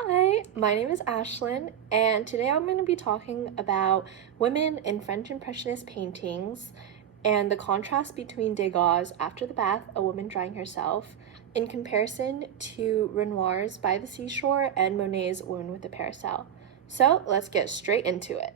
Hi, my name is Ashlyn, and today I'm going to be talking about women in French Impressionist paintings and the contrast between Degas' After the Bath, A Woman Drying Herself, in comparison to Renoir's By the Seashore and Monet's Woman with a Parasol. So let's get straight into it.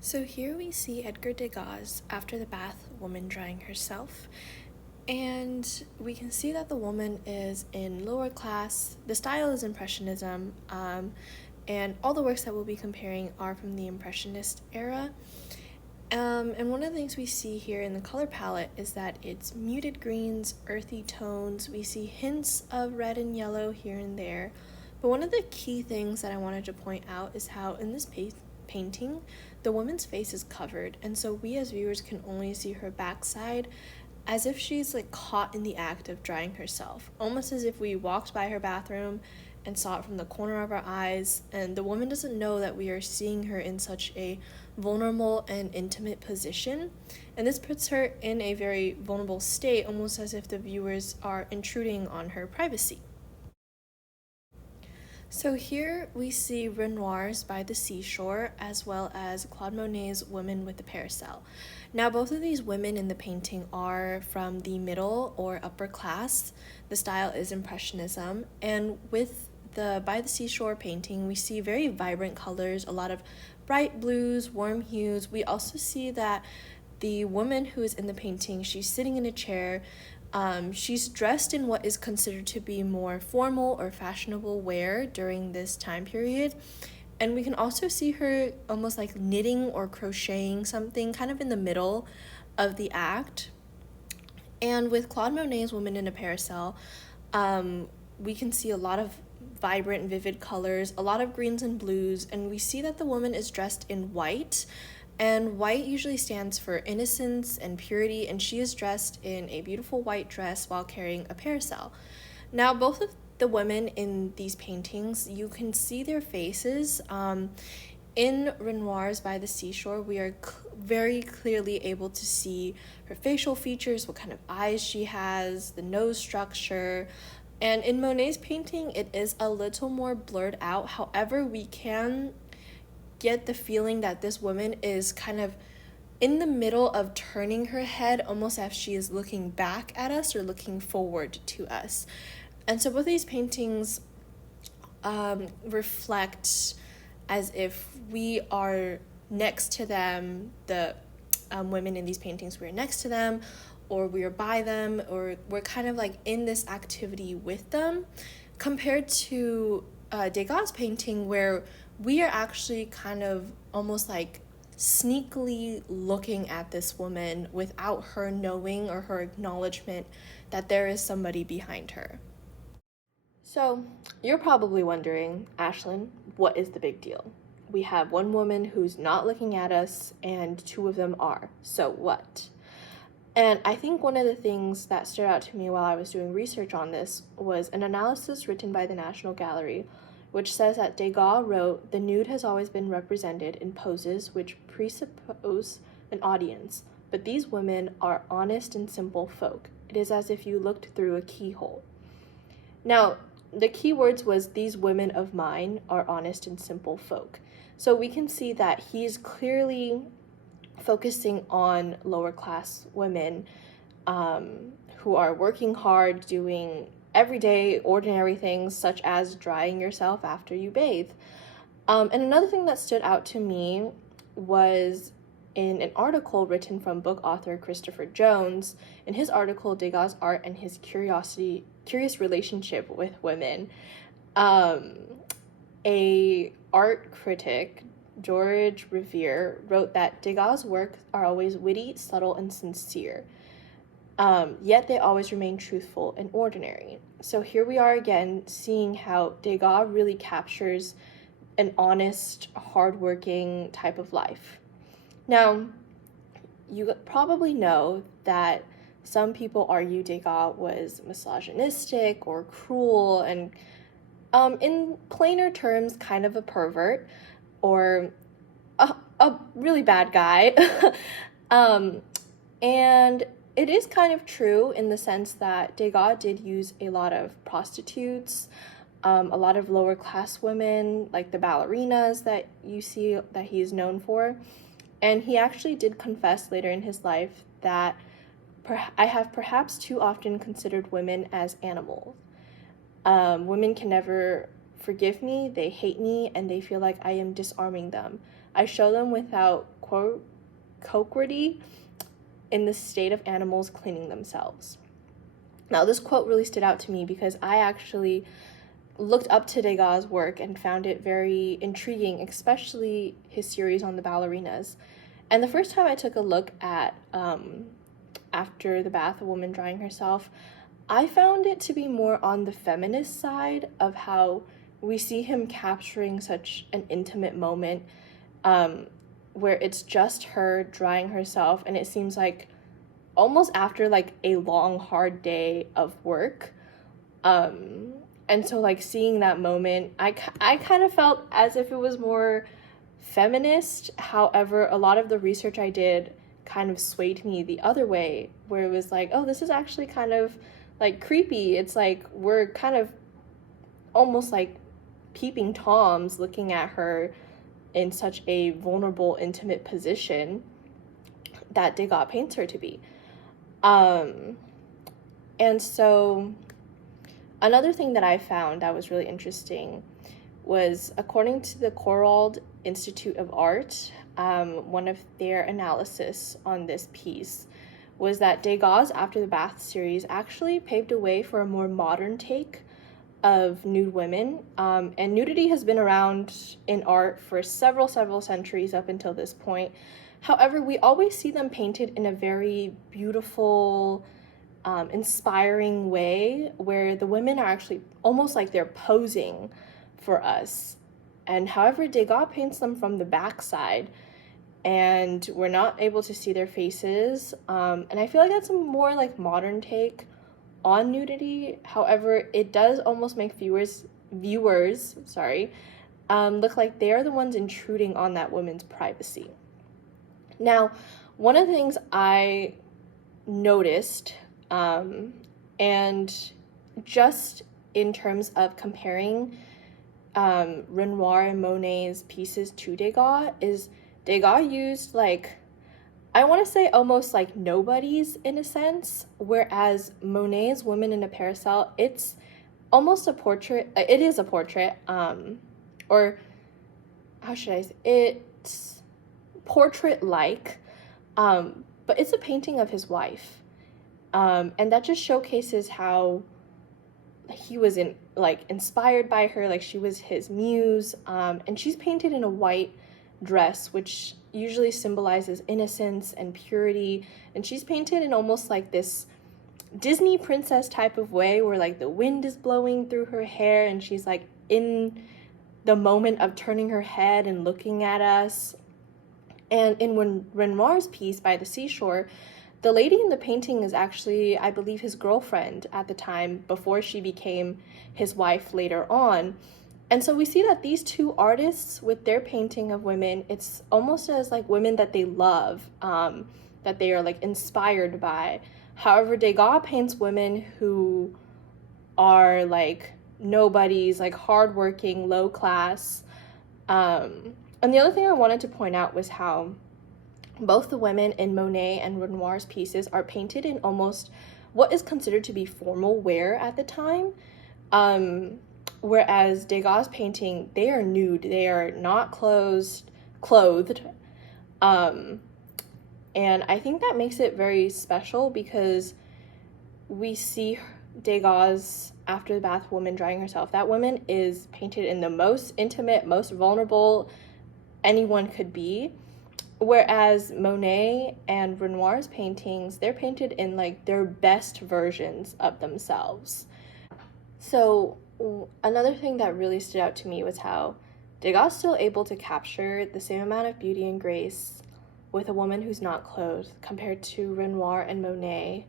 So here we see Edgar Degas' After the Bath, Woman Drying Herself. And we can see that the woman is in lower class. The style is Impressionism, and all the works that we'll be comparing are from the Impressionist era. And one of the things we see here in the color palette is that it's muted greens, earthy tones. We see hints of red and yellow here and there. But one of the key things that I wanted to point out is how in this painting, the woman's face is covered, and so we as viewers can only see her backside, as if she's like caught in the act of drying herself, almost as if we walked by her bathroom and saw it from the corner of our eyes, and the woman doesn't know that we are seeing her in such a vulnerable and intimate position. And this puts her in a very vulnerable state, almost as if the viewers are intruding on her privacy. So here we see Renoir's By the Seashore, as well as Claude Monet's Woman with the Parasol. Now, both of these women in the painting are from the middle or upper class. The style is Impressionism, and with the By the Seashore painting, we see very vibrant colors, a lot of bright blues, warm hues. We also see that the woman who is in the painting, she's sitting in a chair. She's dressed in what is considered to be more formal or fashionable wear during this time period. And we can also see her almost like knitting or crocheting something kind of in the middle of the act. And with Claude Monet's Woman in a Parasol, we can see a lot of vibrant, vivid colors, a lot of greens and blues, and we see that the woman is dressed in white. And white usually stands for innocence and purity, and she is dressed in a beautiful white dress while carrying a parasol. Now, both of the women in these paintings, you can see their faces. In Renoir's By the Seashore, we are very clearly able to see her facial features, what kind of eyes she has, the nose structure. And in Monet's painting, it is a little more blurred out. However, we can get the feeling that this woman is kind of in the middle of turning her head, almost as she is looking back at us or looking forward to us. And so both these paintings reflect as if we are next to them, the women in these paintings, we are next to them, or we are by them, or we're kind of like in this activity with them, compared to Degas' painting, where we are actually kind of almost like sneakily looking at this woman without her knowing or her acknowledgement that there is somebody behind her. So you're probably wondering, Ashlyn, what is the big deal? We have one woman who's not looking at us and two of them are. So what? And I think one of the things that stood out to me while I was doing research on this was an analysis written by the National Gallery, which says that Degas wrote, "The nude has always been represented in poses which presuppose an audience, but these women are honest and simple folk. It is as if you looked through a keyhole." Now, the key words was, "These women of mine are honest and simple folk." So we can see that he's clearly focusing on lower class women who are working hard, doing everyday ordinary things such as drying yourself after you bathe. And another thing that stood out to me was in an article written from book author Christopher Jones. In his article, Degas' Art and His Curious Relationship with Women, a art critic, George Revere, wrote that Degas' works are always witty, subtle, and sincere. Yet they always remain truthful and ordinary. So here we are again, seeing how Degas really captures an honest, hardworking type of life. Now, you probably know that some people argue Degas was misogynistic or cruel and, in plainer terms, kind of a pervert or a really bad guy. And it is kind of true in the sense that Degas did use a lot of prostitutes, a lot of lower class women, like the ballerinas that you see that he is known for. And he actually did confess later in his life that I have perhaps too often considered women as animals. Women can never forgive me, they hate me, and they feel like I am disarming them. I show them without coquetry in the state of animals cleaning themselves. Now, this quote really stood out to me because I actually looked up to Degas' work and found it very intriguing, especially his series on the ballerinas. And the first time I took a look at After the Bath, a Woman Drying Herself, I found it to be more on the feminist side of how we see him capturing such an intimate moment where it's just her drying herself, and it seems like almost after like a long, hard day of work. And so like seeing that moment, I kind of felt as if it was more feminist. However, a lot of the research I did kind of swayed me the other way, where it was like, oh, this is actually kind of like creepy. It's like we're kind of almost like peeping toms looking at her in such a vulnerable, intimate position that Degas paints her to be. And so another thing that I found that was really interesting was, according to the Corald Institute of Art, one of their analysis on this piece was that Degas' After the Bath series actually paved a way for a more modern take of nude women. And nudity has been around in art for several centuries up until this point. However, we always see them painted in a very beautiful, inspiring way where the women are actually almost like they're posing for us. And however, Degas paints them from the backside, and we're not able to see their faces. And I feel like that's a more like modern take on nudity. However, it does almost make viewers look like they are the ones intruding on that woman's privacy. Now, one of the things I noticed, and just in terms of comparing Renoir and Monet's pieces to Degas, is Degas used like, I want to say almost like nobodies in a sense, whereas Monet's Woman in a Parasol, it's almost a portrait. It is a portrait, or how should I say, it's portrait-like, but it's a painting of his wife, and that just showcases how he was inspired by her, like she was his muse, and she's painted in a white dress, which usually symbolizes innocence and purity, and she's painted in almost like this Disney princess type of way where like the wind is blowing through her hair and she's like in the moment of turning her head and looking at us. And in Renoir's piece By the Seashore, the lady in the painting is actually, I believe, his girlfriend at the time before she became his wife later on. And so we see that these two artists, with their painting of women, it's almost as like women that they love, that they are like inspired by. However, Degas paints women who are like nobodies, like hardworking, low class. And the other thing I wanted to point out was how both the women in Monet and Renoir's pieces are painted in almost what is considered to be formal wear at the time. Whereas Degas' painting, they are nude, they are not clothed. And I think that makes it very special because we see Degas' After the Bath Woman Drying Herself. That woman is painted in the most intimate, most vulnerable anyone could be. Whereas Monet and Renoir's paintings, they're painted in like their best versions of themselves. So another thing that really stood out to me was how Degas is still able to capture the same amount of beauty and grace with a woman who's not clothed compared to Renoir and Monet,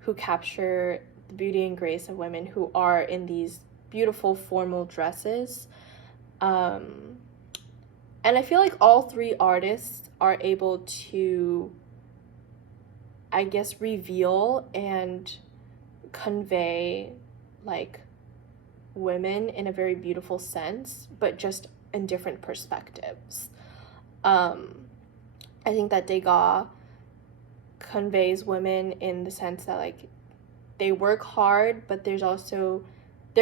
who capture the beauty and grace of women who are in these beautiful formal dresses. And I feel like all three artists are able to, I guess, reveal and convey like women in a very beautiful sense, but just in different perspectives. I think that Degas conveys women in the sense that like they work hard, but there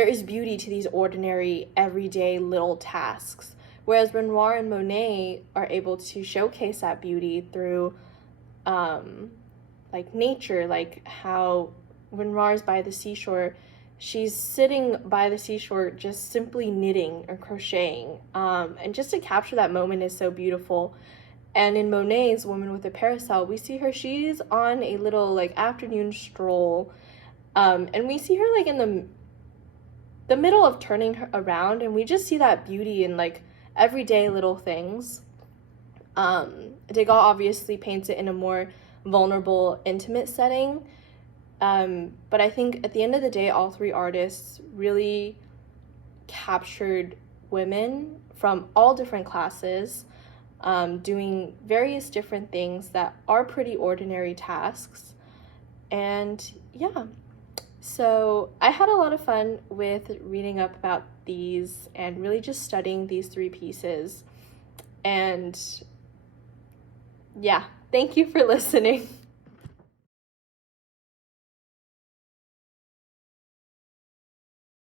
is beauty to these ordinary, everyday little tasks. Whereas Renoir and Monet are able to showcase that beauty through like nature, like how Renoir's by the seashore, she's sitting by the seashore just simply knitting or crocheting. And just to capture that moment is so beautiful. And in Monet's Woman with a Parasol, we see her, she's on a little like afternoon stroll. And we see her like in the middle of turning her around, and we just see that beauty in like everyday little things. Degas obviously paints it in a more vulnerable, intimate setting. But I think at the end of the day, all three artists really captured women from all different classes, doing various different things that are pretty ordinary tasks. And yeah, so I had a lot of fun with reading up about these and really just studying these three pieces. And yeah, thank you for listening.